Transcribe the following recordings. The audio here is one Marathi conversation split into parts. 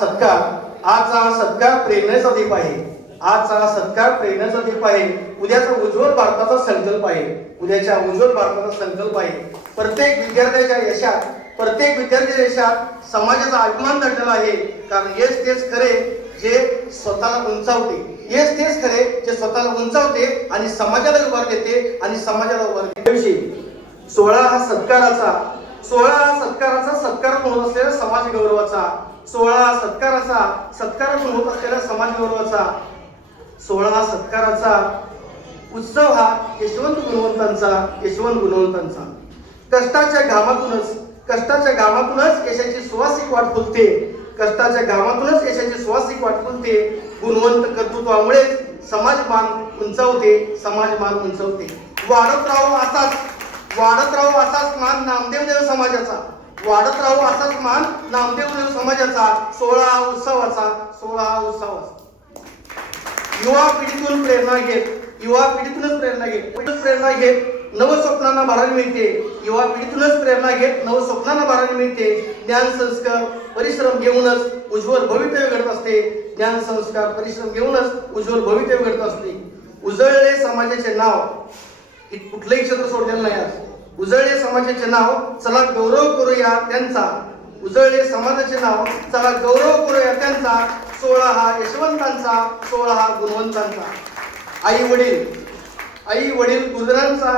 सत्कार प्रेरणेचा दीप आहे. आजचा सत्कार प्रेरणेचा दीप आहे. उद्याचा उज्ज्वल भारताचा संकल्प आहे. उद्याच्या उज्ज्वल भारताचा संकल्प आहे. प्रत्येक विद्यार्थ्याच्या यशात समाजाचा अभिमान दडलेला आहे. कारण हेच तेच खरे जे स्वतःला उंचावते. हेच तेच खरे जे स्वतःला उंचावते आणि समाजाला उभार देते आणि समाजाला उभार देते. 16 हा सत्काराचा सत्कारातून होत असलेला समाज गौरवाचा 16 सत्कारातून होत असलेला समाज गौरवाचा 16 सत्काराचा उत्सव हा यशवंत गुणवंतांचा कष्टाच्या घामातूनच यशाची सुवासिक वाट फुलते. कष्टाच्या घामातूनच यशाची सुवासिक वाट फुलते. गुणवंत कर्तृत्वामुळे समाजमान उंचावते. वाढत राहू असाच मान नामदेव देव समाजाचा. 16 उत्सवाचा युवा पिढीतून प्रेरणा घेत नवस्वप्नांना भरारी मिळते. ज्ञान संस्कार परिश्रम घेऊनच उज्ज्वल भवितव्य घडत असते. उजळले समाजाचे नाव कुठलंही क्षेत्र सोडलेलं नाही. आज उजळले समाजाचे नाव चला गौरव करूया त्यांचा. 16 हा यशवंतांचा 16 हा गुणवंतांचा. आई वडील गुरुजनांचा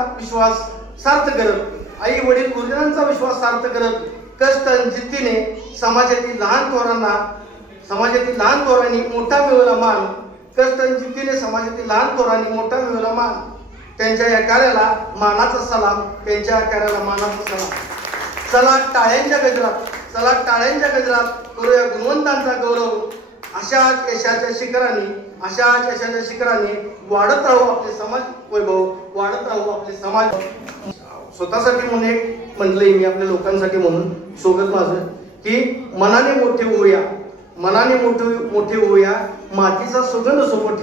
विश्वास सार्थ करत कष्ट आणि जिद्दीने समाजातील लहान थोरांनी मोठा मिळवला मान. त्यांच्या या कार्याला मानाचा सलाम. चला टाळ्यांच्या गजरात करूया गुणवंतांचा गौरव. अशाच यशाच्या शिखराने वाढत राहू आपले समाज वैभव. स्वतःसाठी म्हणलंय मी, आपल्या लोकांसाठी म्हणून सोबत माझं की मनाने मोठे होऊया मातीचा सुगंध सोबत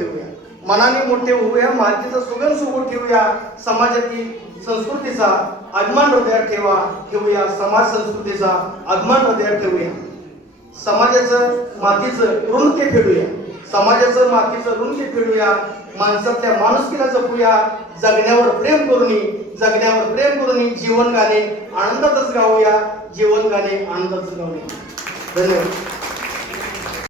ठेवूया. समाजातील संस्कृतीचा अभिमान हृदयात ठेवूया. समाजाचं मातीचं ऋण ते फेडूया. माणसातल्या माणुसकीला जपूया. जगण्यावर प्रेम करून जीवन गाणे आनंदातच गाऊया. धन्यवाद.